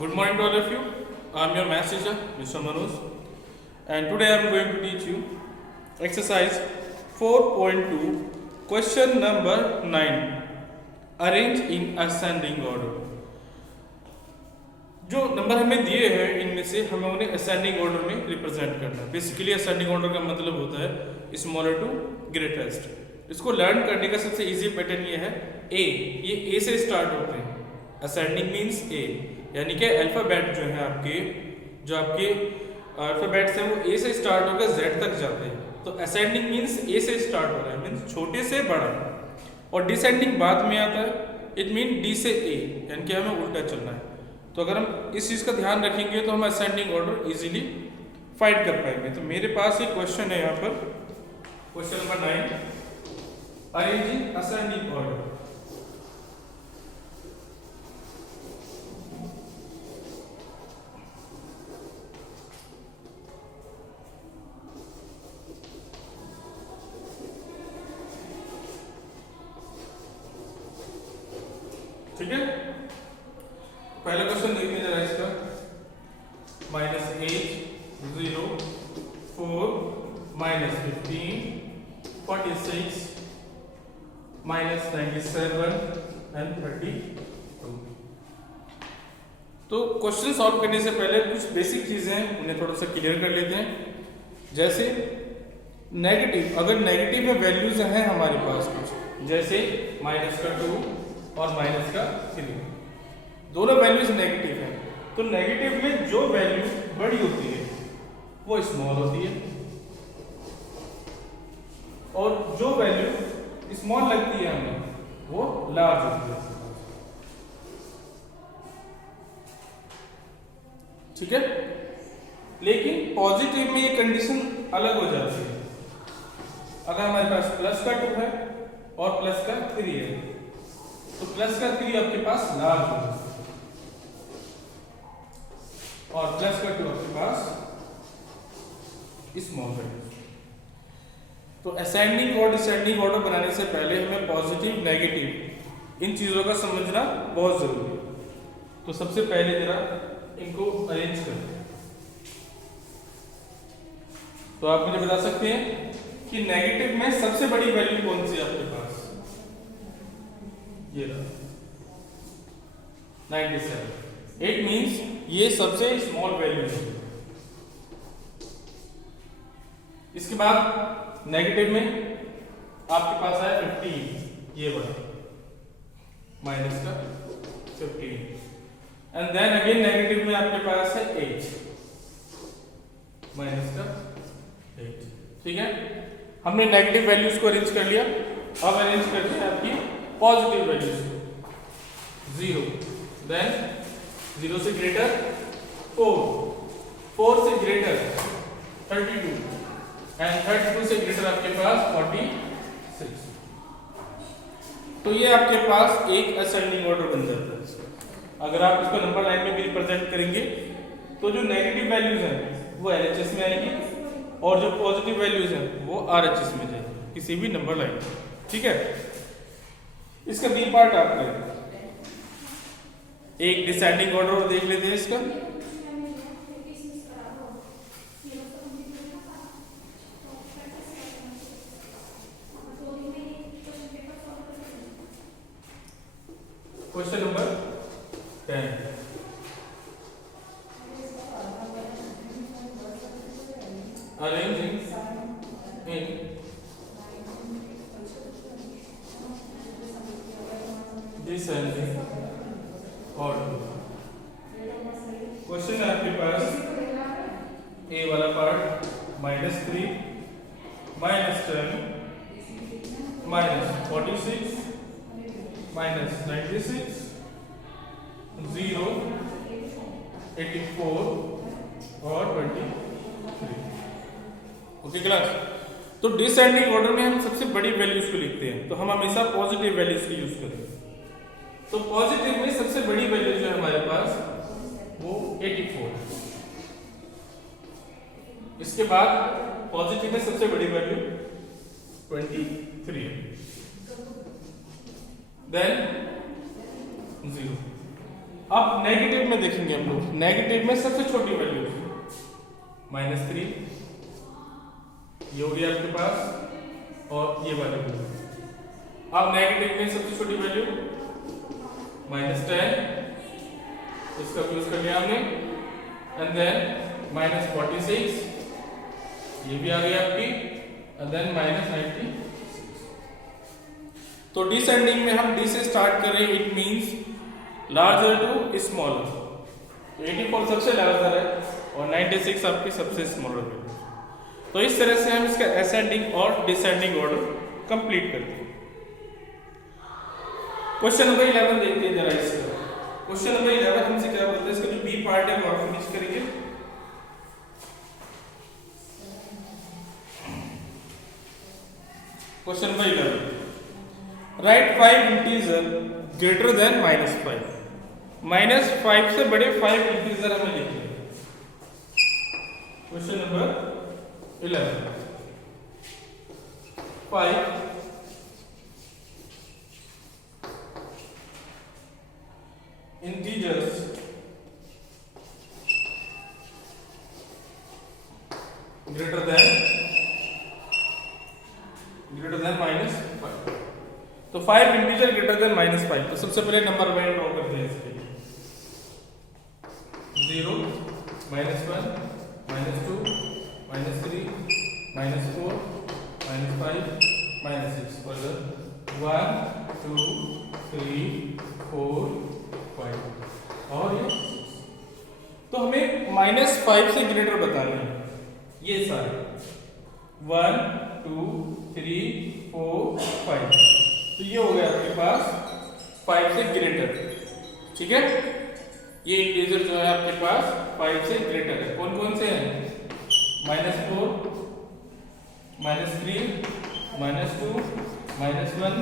Good morning to all of you. I am your math teacher, Mr. Manoj, and today I am going to teach you exercise 4.2, question number 9. Arrange in ascending order. जो number हमें दिए हैं इनमें से हमें उन्हें ascending order में represent करना है। बेसिकली असेंडिंग ऑर्डर का मतलब होता है स्मॉलर टू ग्रेटेस्ट। इसको लर्न करने का सबसे इजी पैटर्न ये है ए, ये ए से स्टार्ट होते हैं। असेंडिंग मीन्स ए, यानी कि अल्फाबेट जो है आपके अल्फाबेट्स हैं वो ए से स्टार्ट होकर जेड तक जाते हैं। तो असेंडिंग मीन्स ए से स्टार्ट हो रहा है, मीन्स छोटे से बड़ा, और डिसेंडिंग बाद में आता है, इट मीन डी से ए, यानी कि हमें उल्टा चलना है। तो अगर हम इस चीज़ का ध्यान रखेंगे तो हम असेंडिंग ऑर्डर इजीली फाइंड कर पाएंगे। तो मेरे पास एक क्वेश्चन है यहाँ पर, question number 9, arranging ascending order. ठीक है, पहला क्वेश्चन देखिए जरा इसका, -8, 0, 4, -15, 46, -97 एंड 32। तो क्वेश्चन सॉल्व करने से पहले कुछ बेसिक चीजें हैं उन्हें थोड़ा सा क्लियर कर लेते हैं। जैसे नेगेटिव, अगर नेगेटिव में वैल्यूज हैं हमारे पास कुछ, जैसे -2 और -3, दोनों वैल्यूज नेगेटिव है, तो नेगेटिव में जो वैल्यू बड़ी होती है वो स्मॉल होती है, और जो वैल्यू स्मॉल लगती है हमें वो लार्ज होती है। ठीक है, लेकिन पॉजिटिव में ये कंडीशन अलग हो जाती है। अगर हमारे पास +2 है और +3 है, तो +3 आपके पास लार्ज होगा और +2 आपके पास स्मॉल है। तो असेंडिंग और डिसेंडिंग ऑर्डर बनाने से पहले हमें पॉजिटिव नेगेटिव इन चीजों का समझना बहुत जरूरी है। तो सबसे पहले जरा इनको अरेंज करते हैं। तो आप मुझे बता सकते हैं कि नेगेटिव में सबसे बड़ी वैल्यू कौन सी है आपके पास? ये 97। इट मींस ये सबसे स्मॉल वैल्यू है। इसके बाद नेगेटिव में आपके पास है 15, ये बड़ा -15, एंड देन अगेन नेगेटिव में आपके पास है 8, -8। ठीक है, हमने नेगेटिव वैल्यूज को अरेंज कर लिया। अब अरेंज करते हैं आपकी पॉजिटिव वैल्यूज को। 0, देन 0 से ग्रेटर 4, 4 से ग्रेटर 32, एंड 32 से ग्रेटर आपके पास 46। तो ये आपके पास एक असेंडिंग ऑर्डर बन जाता है। अगर आप इसको नंबर लाइन में भी रिप्रेजेंट करेंगे तो जो नेगेटिव वैल्यूज हैं वो LHS में आएंगी और जो पॉजिटिव वैल्यूज हैं वो RHS में जाएंगी, किसी भी नंबर लाइन में। ठीक है, इसका बी पार्ट आपका एक डिसेंडिंग ऑर्डर देख लेते हैं इसका। Question number 10, arranging in descending order. Question है आपके पास ए वाला पार्ट -3, -10, -46, -96, 0, 84 और 23। ओके क्लास, तो डिसेंडिंग ऑर्डर में हम सबसे बड़ी वैल्यूज को लिखते हैं, तो हम हमेशा पॉजिटिव वैल्यूज को यूज करेंगे। तो पॉजिटिव में सबसे बड़ी वैल्यू जो है हमारे पास वो 84 है। इसके बाद पॉजिटिव में सबसे बड़ी वैल्यू 23 है, देन 0, अब नेगेटिव में देखेंगे हम लोग, नेगेटिव में सबसे छोटी वैल्यू -3, ये हो गया आपके पास, और ये वाली वैल्यू। अब नेगेटिव में सबसे छोटी वैल्यू -10, इसका यूज कर लिया हमने, एंड देन -46, ये भी आ गई आपकी, एंड देन -96। तो डिसेंडिंग में हम डी से स्टार्ट कर रहे हैं, it means larger to smaller. 84 सबसे लार्जर है और 96 आपकी सबसे स्मॉलर है। तो इस तरह से हम इसका असेंडिंग और डिसेंडिंग ऑर्डर कंप्लीट करते हैं। क्वेश्चन नंबर 11 देखते हैं जरा इसका। क्वेश्चन नंबर 11 हमसे क्या बोलते हैं, इसका जो बी पार्ट है वो आप फिनिश करेंगे। Question number 11, right 5 integer greater than -5। -5 से बड़े 5 इंटीजर हमें लिखने हैं। Question number 11, 5 integers greater than -5। तो 5 इंटीजर ग्रेटर देन -5, तो सबसे पहले नंबर 1 ड्रॉ करते हैं इसके लिए। 0, -1, -2, -3, -4, -5, -6, और 1, 2, 3, 4, 5 और ये 6। तो हमें -5 से ग्रेटर बताना है ये सारे, 1, 2, 3, 4, 5। तो ये हो गया आपके पास 5 से ग्रेटर, ठीक है। ये इंटीजर जो है आपके पास 5 से ग्रेटर है। कौन कौन से हैं? -4, -3, -2, -1,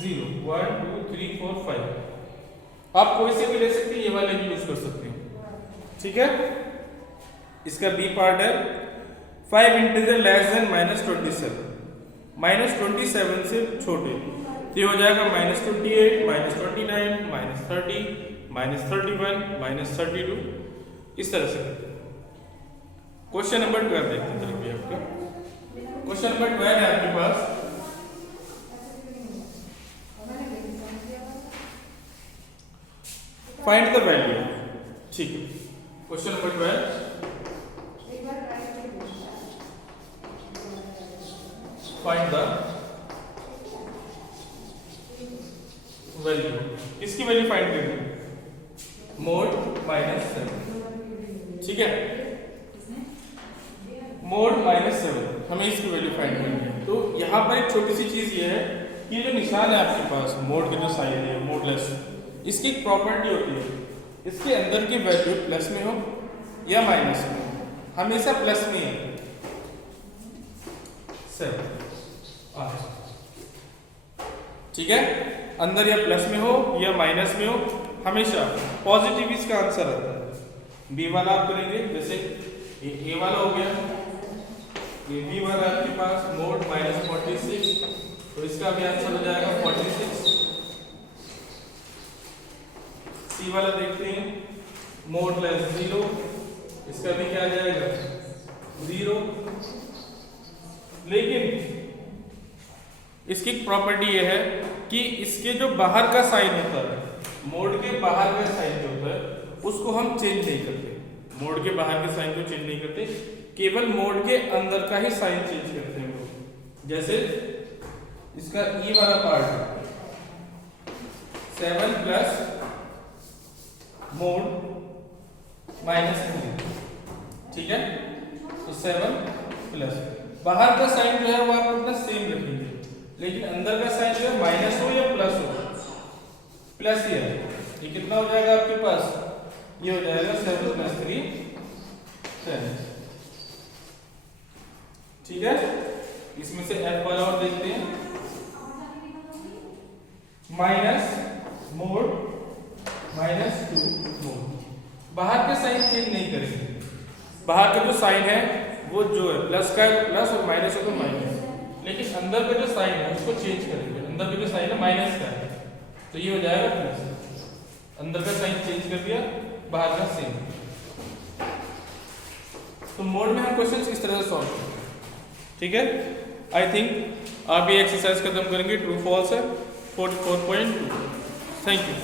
0, 1, 2, 3, 4, 5। आप कोई से भी ले सकते हैं, ये वाले भी यूज कर सकते हैं, ठीक है। इसका बी पार्ट है 5 इंटीजर लेस देन -27, -27 से छोटे, तो ये हो जाएगा -28, -29, -30, -31, -32, इस तरह से। क्वेश्चन नंबर 12 देखते हैं चलिए आपका। क्वेश्चन नंबर 12 है आपके पास, फाइंड द वैल्यू, ठीक है। Question number 12, find the value. किसकी वैल्यू फाइंड करनी है? मोड -7, ठीक है। मोड -7 हमें इसकी वैल्यू फाइंड करनी है। तो यहाँ पर एक छोटी सी चीज ये है कि जो निशान है आपके पास, मोड के जो साइन है, मोडलेस, इसकी एक प्रॉपर्टी होती है, इसके अंदर की वैल्यू प्लस में हो या माइनस में, हमेशा प्लस में है। 7, ठीक है, अंदर या प्लस में हो या माइनस में हो, हमेशा पॉजिटिव इसका आंसर आता है। बी वाला आप करेंगे, जैसे ए वाला हो गया, ये बी वाला आपके पास मोड -46, तो इसका भी आंसर हो जाएगा 46। सी वाला देखते हैं, मोड +0, इसका भी क्या आ जाएगा 0। लेकिन इसकी प्रॉपर्टी ये है कि इसके जो बाहर का साइन होता है, मोड के बाहर का साइन जो होता है उसको हम चेंज नहीं करते। मोड के बाहर के साइन को चेंज नहीं करते, केवल मोड के अंदर का ही साइन चेंज करते हैं लोग। जैसे इसका ई वाला पार्ट है 7 प्लस मोड -3, ठीक है। तो 7 प्लस बाहर का साइन जो है वो आप अपना सेम रखेंगे, लेकिन अंदर का साइन जो है माइनस हो या प्लस हो, प्लस ही है। ये कितना हो जाएगा आपके पास? ये हो जाएगा 7 + 3 10, ठीक है। इसमें से एफ वाला और देखते हैं, माइनस मोड -2 मोड। बाहर के साइन चेंज नहीं करेंगे, बाहर का जो साइन है वो जो है प्लस का है प्लस और माइनस है तो माइनस, लेकिन अंदर का जो साइन है उसको चेंज करेंगे। अंदर का जो साइन है माइनस का है, तो ये हो जाएगा प्लस। अंदर का साइन चेंज कर दिया, बाहर का सेम। तो मोड में हम क्वेश्चंस इस तरह से सॉल्व करेंगे, ठीक है। आई थिंक आप ये एक्सरसाइज खत्म करेंगे, ट्रू फॉल्स है 44.2। Thank you.